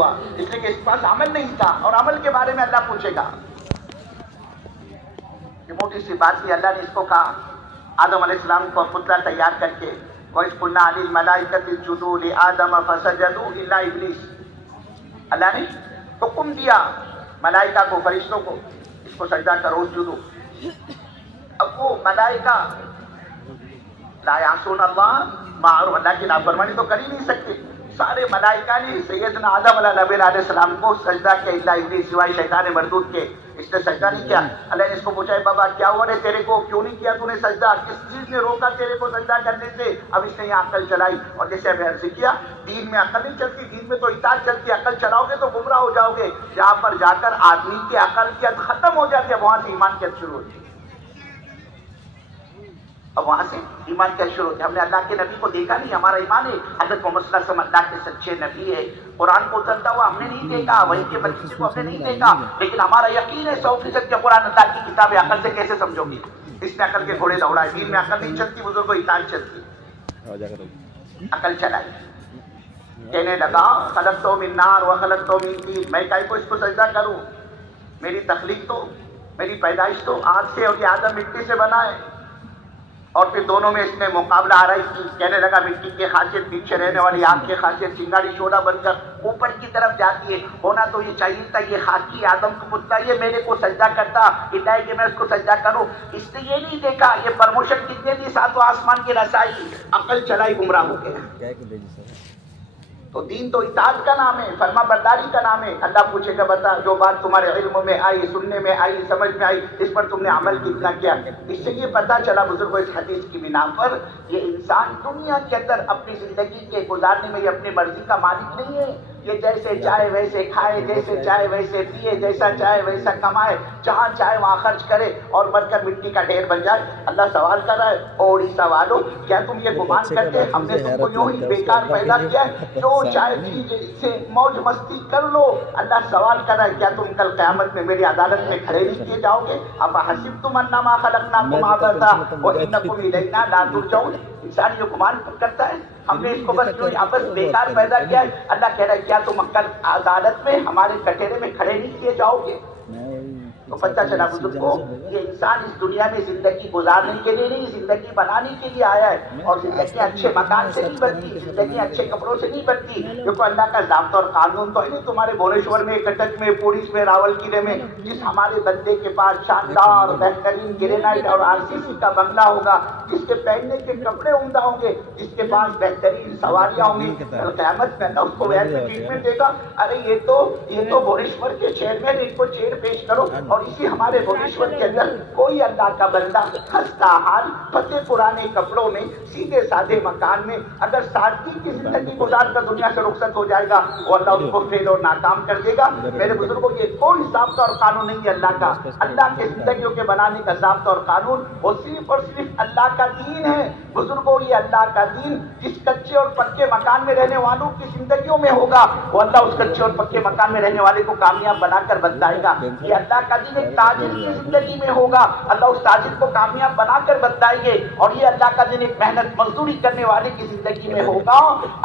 ہوا اس لیے کہ اس کے پاس عمل نہیں تھا، اور عمل کے بارے میں اللہ پوچھے گا. یہ موٹی سی بات تھی. اللہ نے اس کو کہا آدم علیہ السلام کو پتلا تیار کر کے، وَإِذْ قُلْنَا لِلْمَلَائِكَةِ اسْجُدُوا لِآدَمَ فَسَجَدُوا إِلَّا إِبْلِيسَ. اللہ نے حکم دیا ملائکہ کو، فرشتوں کو، اس کو سجدہ کرو، اسجدو. اب وہ ملائکہ لا یعصون اللہ ما امرهم، اللہ کی نافرمانی تو کر ہی نہیں سکتے. سارے ملائکہ نے سیدنا آدم علیہ السلام کو سجدہ کیا الا ابلیس، سوائے شیطان مردود کے. اس نے سجدہ نہیں کیا. اللہ نے اس کو پوچھا بابا کیا ہوا نے تیرے کو، کیوں نہیں کیا تو نے سجدہ، کس چیز نے روکا تیرے کو سجدہ کرنے سے؟ اب اس نے یہ عقل چلائی. اور جیسے ابھی عرض کیا دین میں عقل نہیں چلتی، دین میں تو اطاعت چلتی. عقل چلاؤ گے تو گمراہ ہو جاؤ گے. جہاں پر جا کر آدمی کی عقل کی حد ختم ہو جاتی ہے وہاں سے ایمان کی حد شروع ہوتی ہے. اب وہاں سے ایمان کیا شروع ہوتا ہے. ہم نے اللہ کے نبی کو دیکھا نہیں، ہمارا ایمان ہے حضرت محمد صلی اللہ علیہ وسلم اللہ کے سچے نبی ہے. قرآن کو اترتا ہوا ہم نے نہیں دیکھا، وہی کے بچے کو ہم نے نہیں دیکھا، لیکن ہمارا یقین ہے 100% کہ قرآن اللہ کی کتاب ہے. عقل سے کیسے سمجھو گی؟ اس نے عقل کے گھوڑے دوڑائے. دین میں عقل نہیں چلتی، بزرگوں اطاعت چلتی. عقل چلائی، کہنے لگا خلقتو من نار وخلقتو من طین، میں کائے کو اس کو سجدہ کروں؟ میری تخلیق تو، میری پیدائش تو آگ سے، اور یہ آدم مٹی سے بنا ہے. اور پھر دونوں میں اس نے مقابلہ آرائی کی. کہنے لگا مٹی کی خاصیت پیچھے رہنے والی آگ کی خاصیت چنگاڑی شعلہ بن کر اوپر کی طرف جاتی ہے. ہونا تو یہ چاہیے تھا یہ خاکی آدم کو پوچھتا یہ میرے کو سجدہ کرتا، اتنا ہے کہ میں اس کو سجدہ کروں. اس نے یہ نہیں دیکھا یہ پرموشن کتنے دی، ساتوں آسمان کی رسائی. عقل چلائی، گمراہ ہو گیا. تو دین تو اطاعت کا نام ہے، فرما برداری کا نام ہے. اللہ پوچھے گا بتا جو بات تمہارے علم میں آئی، سننے میں آئی، سمجھ میں آئی، اس پر تم نے عمل کتنا کیا. اس سے یہ پتا چلا بزرگوں اس حدیث کی بنا پر یہ انسان دنیا کے اندر اپنی زندگی کے گزارنے میں یہ اپنی مرضی کا مالک نہیں ہے. یہ جیسے چاہے ویسے کھائے، جیسے چاہے ویسے پیے، جیسا چاہے ویسا کمائے، جہاں چاہے وہاں خرچ کرے اور مر کر مٹی کا ڈھیر بن جائے. اللہ سوال کر رہا ہے اوڑی سوالو، کیا تم یہ گمان کرتے ہم نے تم کو یوں ہی بیکار پیدا کیا ہے؟ جو چاہے سے موج مستی کر لو. اللہ سوال کر رہا ہے کیا تم کل قیامت میں میری عدالت میں کھڑے نہیں کیے جاؤ گے؟ اب حسبتم انما خلقناکم عبثا وانکم الینا لا ترجعون. انسان یہ گمان کرتا ہے ہم نے اس کو بس جو عبث بیکار پیدا کیا ہے. اللہ کہہ رہا ہے کیا تم کل عدالت میں ہمارے کٹہرے میں کھڑے نہیں کیے جاؤ گے؟ تو پتہ چلا بزرگوں یہ انسان اس دنیا میں زندگی گزارنے کے لیے نہیں، زندگی بنانے کے لیے آیا ہے. اور زندگی اچھے مکان سے نہیں بنتی، زندگی اچھے کپڑوں سے نہیں بنتی. دیکھو اللہ کا ضابطہ اور قانون تو ہے نہیں تمہارے بھونیشور میں، کٹک میں، پولیس میں، راول قلعے میں. جس ہمارے بندے کے پاس شاندار بہترین گرینائٹ اور RCC کا بنگلہ ہوگا، جس کے پہننے کے کپڑے عمدہ ہوں گے، جس کے پاس بہترین سواریاں ہوں گی، قیامت میں اللہ اس کو ویسے ٹریٹمنٹ دے گا. ارے یہ تو بھونیشور کے چیئرمین، ان کو چیئر پیش کرو. اور اسی ہمارے بھونیشور کے اندر کوئی اللہ کا بندہ خستہ حال پھٹے پرانے کپڑوں میں سیدھے سادے مکان میں اگر سادگی کی زندگی گزار کر دنیا سے رخصت ہو جائے گا وہ اللہ اس کو فیل اور ناکام کر دے گا. میرے بزرگوں یہ کوئی ضابطہ اور قانون نہیں ہے اللہ کا. اللہ کے زندگیوں کے بنانے کا ضابطہ اور قانون وہ صرف اور صرف اللہ کا دین ہے. بزرگوں یہ اللہ کا دین جس کچے اور پکے مکان میں رہنے والوں کی زندگیوں میں ہوگا وہ اللہ اس کچے اور پکے مکان میں رہنے والے کو کامیاب بنا کر بتلائے گا. یہ اللہ کا دین ایک تاجر کی زندگی میں ہوگا، اللہ اس تاجر کو کامیاب بنا کر بتلائیں گے. اور یہ اللہ کا دین ایک محنت مزدوری کرنے والے کی زندگی میں ہوگا،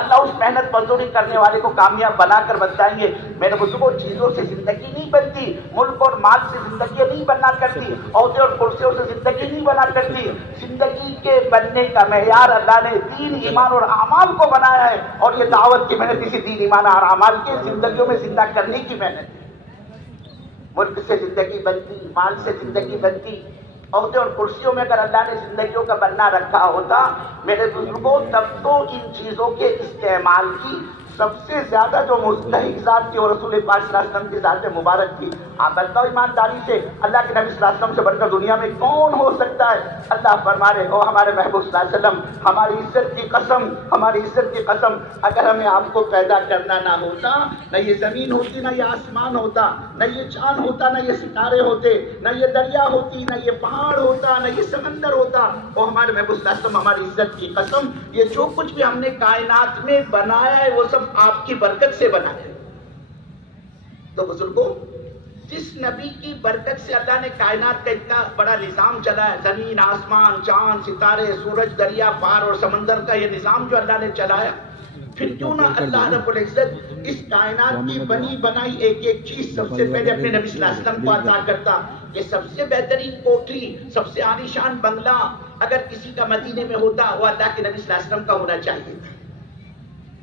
اللہ اس محنت مزدوری کرنے والے کو کامیاب بنا کر بتلائیں گے. میرے بزرگوں چیزوں سے زندگی نہیں بنتی، ملک اور مال سے زندگی نہیں بنا کرتی، عہدے اور کرسیوں سے زندگی نہیں بنا کرتی. زندگی کے بننے کا معیار اللہ نے دین، ایمان اور اعمال کو بنایا ہے. اور یہ دعوت کی محنت اسی دین، ایمان اور اعمال کے زندگیوں میں زندہ کرنے کی محنت ہے. ملک سے زندگی بنتی، مال سے زندگی بنتی، عہدے اور کرسیوں میں اگر اللہ نے زندگیوں کا بننا رکھا ہوتا میرے بزرگوں تب تو ان چیزوں کے استعمال کی سب سے زیادہ جو مستحق ذات تھی وہ رسول پاک صلی اللہ علیہ وسلم کی ذات مبارک تھی. آپ بتاؤ ایمانداری سے اللہ کے نبی صلی اللہ علیہ وسلم سے بڑھ کر دنیا میں کون ہو سکتا ہے؟ اللہ فرما رہے ہو ہمارے محبوب صلی اللہ علیہ وسلم ہماری عزت کی قسم، ہماری عزت کی قسم اگر ہمیں آپ کو پیدا کرنا نہ ہوتا نہ یہ زمین ہوتی، نہ یہ آسمان ہوتا، نہ یہ چاند ہوتا، نہ یہ ستارے ہوتے، نہ یہ دریا ہوتی، نہ یہ پہاڑ ہوتا، نہ یہ سمندر ہوتا. اور ہمارے محبوب صلی اللہ علیہ وسلم ہماری عزت کی قسم یہ جو کچھ بھی ہم نے کائنات میں بنایا ہے وہ سب آپ کی برکت سے بنا ہے. تو بزرگوں جس نبی کی برکت سے اللہ نے کائنات کا اتنا بڑا نظام چلایا، زمین، آسمان، چاند، ستارے، سورج، دریا، پار اور سمندر کا یہ نظام جو اللہ نے چلایا، پھر کیوں نہ اللہ رب العزت اس کائنات کی بنی بنائی ایک ایک چیز سب سے پہلے اپنے نبی صلی اللہ علیہ وسلم کو عطا کرتا کہ سب سے بہترین کوٹھی، سب سے عالیشان بنگلہ اگر کسی کا مدینے میں ہوتا وہ اللہ کے نبی صلی اللہ علیہ وسلم کا ہونا چاہیے تھا۔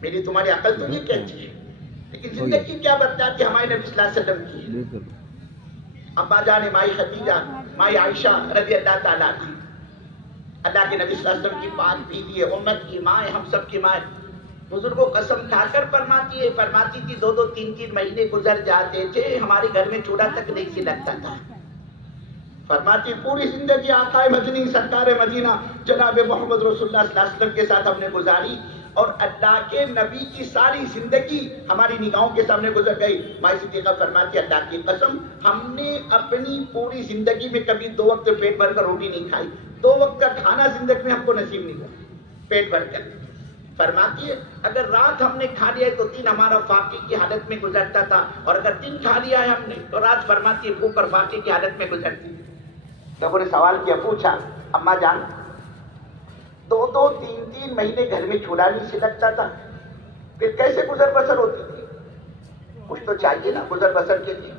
میری تمہاری عقل تو یہ کہتی ہے، لیکن زندگی کیا بتاتی ہمارے نبی صلی اللہ علیہ وسلم کی؟ ابا جان مائی خدیجہ، مائی عائشہ رضی اللہ تعالیٰ عنہ، اللہ کے نبی صلی اللہ علیہ وسلم کی پاک بیوی ہے، امت کی ماں ہے، ہم سب کی ماں ہے۔ بزرگوں قسم کھا کر فرماتی تھی 2-2 3-3 مہینے گزر جاتے تھے، ہمارے گھر میں چولہا تک نہیں سلگتا تھا۔ فرماتی پوری زندگی آقا مدنی سرکار مدینہ جناب محمد رسول اللہ صلی اللہ علیہ وسلم کے ساتھ ہم نے گزاری، اور اللہ کے نبی کی ساری زندگی ہماری نگاہوں کے سامنے گزر گئی۔ مائی صدیقہ فرماتی اللہ کی قسم ہم نے اپنی پوری زندگی میں کبھی 2 وقت پیٹ بھر کر روٹی نہیں کھائی، 2 وقت کا کھانا زندگی میں ہم کو نصیب نہیں ہوا پیٹ بھر کر۔ فرماتی ہے اگر رات ہم نے کھا لیا ہے تو دن ہمارا فاقے کی حالت میں گزرتا تھا، اور اگر دن کھا لیا ہے ہم نے تو رات فرماتی ہے بھوک اور فاقے کی حالت میں گزرتی۔ لوگوں نے سوال کیا، پوچھا اماں جان 2-2 3-3 مہینے گھر میں چولہا نہیں سلگتا تھا، پھر کیسے گزر بسر ہوتی تھی؟ کچھ تو چاہیے نا گزر بسر کے لیے،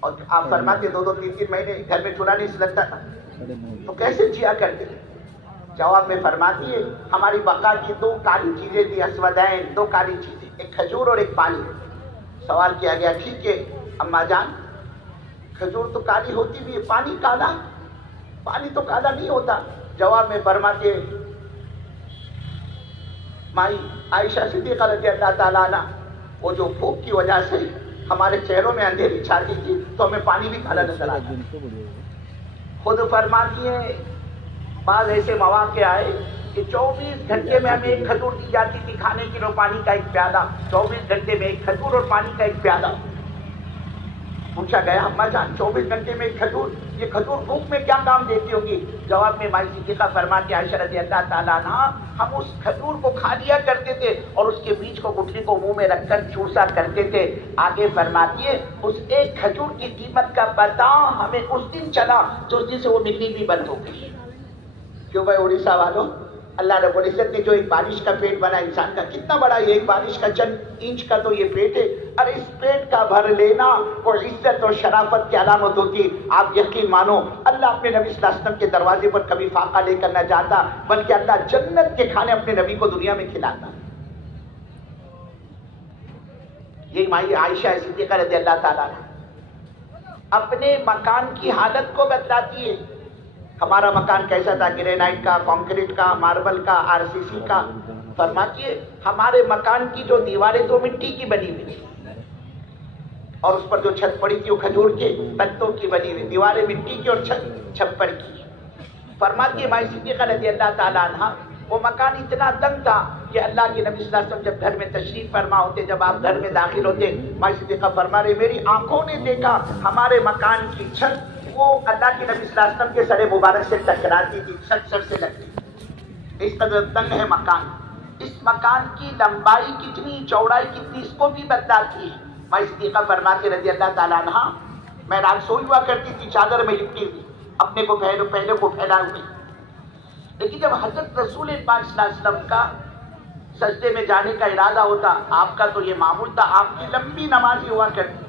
اور آپ فرماتے 2-2 3-3 مہینے گھر میں چولہا نہیں سلگتا تھا تو کیسے جیا کرتے؟ جواب میں فرماتی ہے ہماری بقا کی 2 کالی چیزیں تھی، اسودین، 2 کالی چیزیں، ایک کھجور اور ایک پانی۔ سوال کیا گیا ٹھیک ہے اماں جان کھجور تو کالی ہوتی بھی ہے، پانی کالا؟ پانی تو کالا نہیں ہوتا۔ جواب میں فرماتے مائی عائشہ صدیقہ رضی اللہ تعالیٰ عنہ وہ جو بھوک کی وجہ سے ہمارے چہروں میں اندھیری چھاتی تھی تو ہمیں پانی بھی کالا نظر آتا۔ خود فرماتی ہیں بعض ایسے مواقع آئے کہ 24 گھنٹے میں ہمیں ایک کھجور دی جاتی تھی کھانے کے لیے، پانی کا ایک پیالہ، 24 گھنٹے میں ایک کھجور اور پانی کا ایک پیالہ۔ پوچھا گیا اماں جان 24 گھنٹے میں ایک کھجور، یہ کھجور بھوک میں کیا کام دیتی ہوگی؟ جواب میں مائی صدیقہ فرماتی عائشہ رضی اللہ تعالیٰ عنہ ہم اس کھجور کو کھا لیا کرتے تھے اور اس کے بیج کو گٹھلی کو منہ میں رکھ کر چوسا کرتے تھے۔ آگے فرماتی ہے اس ایک کھجور کی قیمت کا پتہ ہمیں اس دن چلا جو اس دن سے وہ ملنی بھی بند ہو گئی۔ کیوں بھائی اڑیسہ والوں، اللہ رب العزت نے جو ایک بارش کا پیٹ بنا انسان کا کتنا بڑا ہے، ایک بارش کا چند انچ کا تو یہ پیٹ ہے، اور اس پیٹ کا بھر لینا اور عزت اور شرافت کی علامت ہوتی ہے۔ آپ یقین مانو اللہ اپنے نبی صلی اللہ علیہ وسلم کے دروازے پر کبھی فاقہ لے کر نہ جاتا، بلکہ اللہ جنت کے کھانے اپنے نبی کو دنیا میں کھلاتا۔ یہ مائی عائشہ صدیقہ رضی اللہ تعالیٰ اپنے مکان کی حالت کو بتلاتی ہے۔ ہمارا مکان کیسا تھا، گرینائٹ کا، کانکریٹ کا، ماربل کا، RCC کا؟ فرماتی ہے ہمارے مکان کی جو دیواریں تو مٹی کی بنی ہوئی تھی، اور اس پر جو چھت پڑی تھی وہ کھجور کے پتوں کی بنی ہوئی، دیواریں مٹی کی اور چھت چھپر کی۔ فرماتی ہے مائی صدیقہ رضی اللہ تعالیٰ عنہ وہ مکان اتنا تنگ تھا کہ اللہ کے نبی صلی اللہ علیہ وسلم جب گھر میں تشریف فرما ہوتے، جب آپ گھر میں داخل ہوتے، مائی صدیقہ فرما رہے میری آنکھوں نے دیکھا ہمارے مکان کی چھت وہ اللہ کے نبی صلی اللہ علیہ وسلم کے سر مبارک سے ٹکراتی تھی، چھت سر سے لگتی تھی، اس قدر تنگ ہے مکان۔ اس مکان کی لمبائی کتنی، چوڑائی کتنی، اس کو بھی بتلاتی ہے۔ مائی صدیقہ فرماتے رضی اللہ تعالیٰ عنہ میں رات سوئی ہوا کرتی تھی چادر میں لپٹی ہوئی، اپنے کو پہلے کو پھیلا ہوئی، لیکن جب حضرت رسول پاک صلی اللہ علیہ وسلم کا سجدے میں جانے کا ارادہ ہوتا، آپ کا تو یہ معمول تھا، آپ کی لمبی نمازی ہوا کرتی،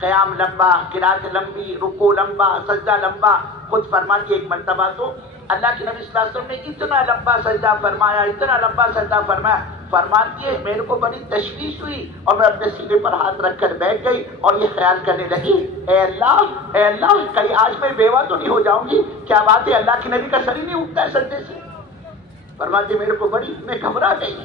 قیام لمبا، قرات لمبی، رکوع لمبا، سجدہ لمبا۔ خود فرماتی ایک مرتبہ تو اللہ کے نبی صلی اللہ علیہ وسلم نے اتنا لمبا سجدہ فرمایا، اتنا لمبا سجدہ فرمایا، فرماتی ہے میرے کو بڑی تشویش ہوئی اور میں اپنے سینے پر ہاتھ رکھ کر بیٹھ گئی اور یہ خیال کرنے لگی اے اللہ کہیں آج میں بیوہ تو نہیں ہو جاؤں گی؟ کیا بات ہے اللہ کے نبی کا سر ہی نہیں اٹھتا ہے سجدے سے؟ فرماتی میرے کو بڑی میں گھبرا گئی۔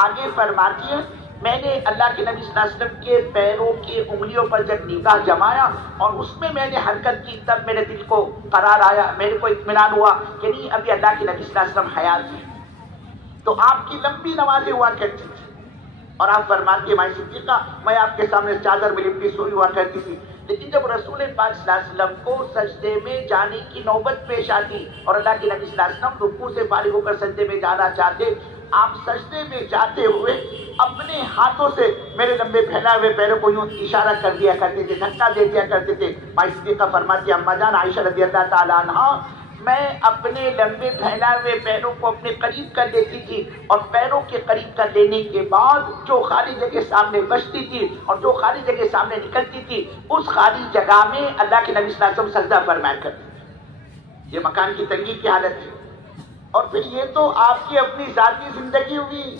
آگے فرماتی ہے میں نے اللہ کے نبی صلی اللہ علیہ وسلم کے پیروں کی انگلیوں پر جب نگاہ جمایا اور اس میں نے حرکت کی، تب میرے دل کو قرار آیا، میرے کو اطمینان ہوا کہ نہیں ابھی اللہ کے نبی صلی اللہ علیہ وسلم حیات ہیں۔ تو آپ کی لمبی نمازیں ہوا کرتی تھی، اور آپ فرماتی مائی صدیقہ میں آپ کے سامنے چادر میں لپٹی سوئی ہوا کرتی تھی، لیکن جب رسول پاک صلی اللہ علیہ وسلم کو سجدے میں جانے کی نوبت پیش آتی اور اللہ کے نبی صلی اللہ علیہ وسلم رکوع سے فارغ ہو کر سجدے میں جانا چاہتے، آپ سجدے میں جاتے ہوئے اپنے ہاتھوں سے میرے لمبے پھیلائے ہوئے پیروں کو یوں اشارہ کر دیا کرتے تھے، دھکا دے دیا کرتے تھے۔ مائی صدیقہ فرماتی اماں جان عائشہ رضی اللہ تعالیٰ عنہ میں اپنے لمبے پھیلائے ہوئے پیروں کو اپنے قریب کر لیتی تھی اور پیروں کے قریب کر لینے کے بعد جو خالی جگہ سامنے بچتی تھی اور جو خالی جگہ سامنے نکلتی تھی اس خالی جگہ میں اللہ کے نبی صلی اللہ علیہ وسلم سجدہ فرمایا کرتے۔ یہ مکان کی تنگی کی حالت ہے۔ اور پھر یہ تو آپ کی اپنی ذاتی زندگی ہوئی،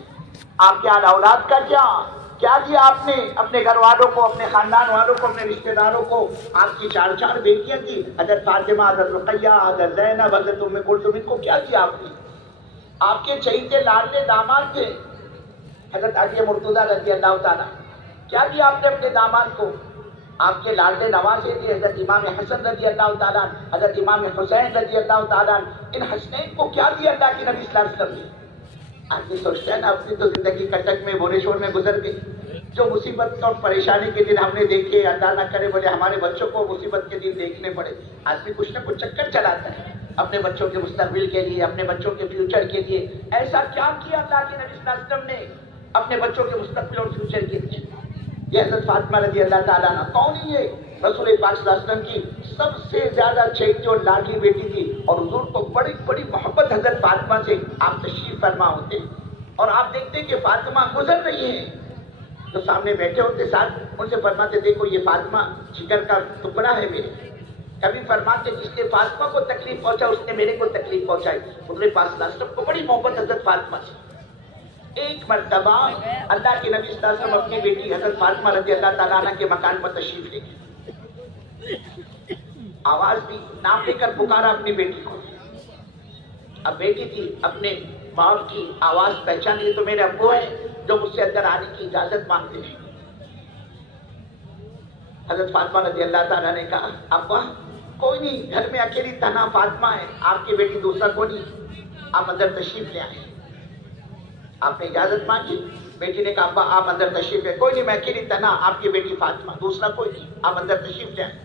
آپ کے اولاد کا کیا دیا آپ نے اپنے گھر والوں کو، اپنے خاندان والوں کو، اپنے رشتہ داروں کو؟ آپ کی 4 بیٹیاں تھیں، حضرت فاطمہ، حضرت رقیہ، حضرت زینب، حضرت ام کلثوم، ان کو کیا دیا آپ نے؟ آپ کے چہیتے لاڈلے داماد تھے حضرت علی مرتضیٰ رضی اللہ تعالیٰ، کیا دیا آپ نے اپنے داماد کو؟ آپ کے لاڈلے نوازے تھے حضرت امام حسن رضی اللہ تعالیٰ، حضرت امام حسین رضی اللہ تعالیٰ، ان حسنین کو کیا دیا اللہ کے نبی صلی اللہ علیہ وسلم نے؟ آدمی سوچتا ہے نا اپنی تو زندگی کٹک میں بھونیشور میں گزر گئی، جو مصیبت اور پریشانی کے دن ہم نے دیکھے، اللہ نہ کرے بولے ہمارے بچوں کو مصیبت کے دن دیکھنے پڑے، آدمی کچھ نہ کچھ چکر چلاتا ہے اپنے بچوں کے مستقبل کے لیے، اپنے بچوں کے فیوچر کے لیے۔ ایسا کیا کیا اللہ کے نبی صلی اللہ علیہ وسلم نے اپنے بچوں کے مستقبل اور فیوچر کے لیے؟ یہ حضرت فاطمہ رضی اللہ تعالیٰ عنہ کون ہے؟ یہ رسول پاک صلی اللہ علیہ وسلم کی سب سے زیادہ چہیتی اور لاڈلی بیٹی تھی، اور حضور کو بڑی بڑی محبت حضرت فاطمہ سے۔ آپ تشریف فرما ہوتے اور آپ دیکھتے کہ فاطمہ گزر رہی ہیں تو سامنے بیٹھے ہوتے، ساتھ ان سے فرماتے دیکھو یہ فاطمہ جگر کا ٹکڑا ہے میرے۔ کبھی فرماتے جس نے فاطمہ کو تکلیف پہنچا اس نے میرے کو تکلیف پہنچائی۔ حضور پاک صلی اللہ علیہ وسلم کو بڑی محبت حضرت فاطمہ سے۔ ایک مرتبہ اللہ کے نبی صلی اللہ علیہ وسلم اپنی بیٹی حضرت فاطمہ رضی اللہ تعالیٰ عنہ کے مکان پر تشریف لے گئے، آواز دی، نام لے کر پکارا اپنی بیٹی کو۔ اب بیٹی تھی، اپنے باپ کی آواز پہچان لی تو میرے ابو ہیں جو مجھ سے اندر آنے کی اجازت مانگتے ہیں۔ حضرت فاطمہ رضی اللہ تعالیٰ نے کہا ابا کوئی نہیں، گھر میں اکیلی تنہا فاطمہ ہے، آپ کی بیٹی دوسرا کوئی نہیں، آپ اندر تشریف لے آئیں۔ آپ نے اجازت مانگی، بیٹی نے کہا ابا آپ اندر تشریف لے، کوئی نہیں میں اکیلی تنہا، آپ کی بیٹی فاطمہ، دوسرا کوئی نہیں، آپ اندر تشریف لے آئیں۔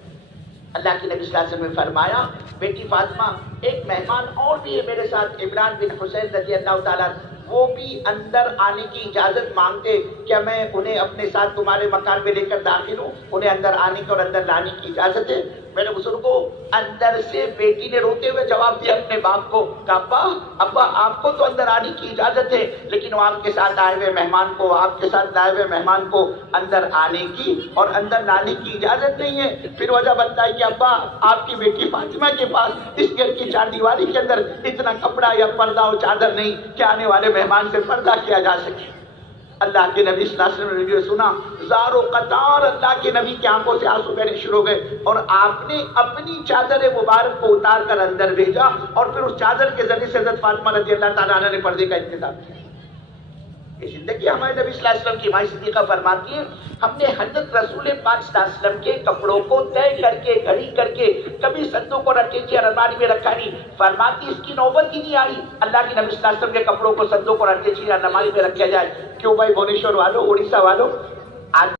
اللہ کے نبی صلی اللہ علیہ وسلم نے فرمایا بیٹی فاطمہ ایک مہمان اور بھی ہے میرے ساتھ، عمران بن حسین رضی اللہ تعالیٰ، وہ بھی اندر آنے کی اجازت مانگتے، کیا میں انہیں اپنے ساتھ تمہارے مکان میں لے کر داخل ہوں؟ انہیں اندر آنے کی اور اندر لانے کی اجازت ہے؟ میرے بزرگوں اندر سے بیٹی نے روتے ہوئے جواب دیا اپنے باپ کو، کہا ابا آپ کو تو اندر آنے کی اجازت ہے لیکن وہ آپ کے ساتھ آئے ہوئے مہمان کو، آپ کے ساتھ لائے ہوئے مہمان کو اندر آنے کی اور اندر لانے کی اجازت نہیں ہے۔ پھر وجہ بنتا ہے کہ ابا آپ کی بیٹی فاطمہ کے پاس اس گھر کی 4 دیواری کے اندر اتنا کپڑا یا پردہ اور چادر نہیں کہ آنے والے مہمان سے پردہ کیا جا سکے۔ اللہ کے نبی صلی اللہ علیہ وسلم نے یہ سنا، زار و قطار اللہ کے نبی کی آنکھوں سے آنسو بہنے شروع ہو گئے، اور آپ نے اپنی چادر مبارک کو اتار کر اندر بھیجا اور پھر اس چادر کے ذریعے سے حضرت فاطمہ رضی اللہ تعالیٰ عنہ نے پردے کا انتظام کیا۔ یہ زندگی ہمارے نبی صلی اللہ علیہ وسلم کی ماں صدیقہ فرماتی ہے ہم نے حضرت رسول پاک صلی اللہ علیہ وسلم کے کپڑوں کو طے کر کے گھڑی کر کے کبھی صندوق اور اٹیچی اور الماری میں رکھا نہیں، فرماتی اس کی نوبت ہی نہیں آئی اللہ کے نبی صلی اللہ علیہ وسلم کے کپڑوں کو صندوق اور اٹیچی اور الماری میں رکھا جائے۔ کیوں بھائی بھونیشور والوں، اڑیسہ والوں، آج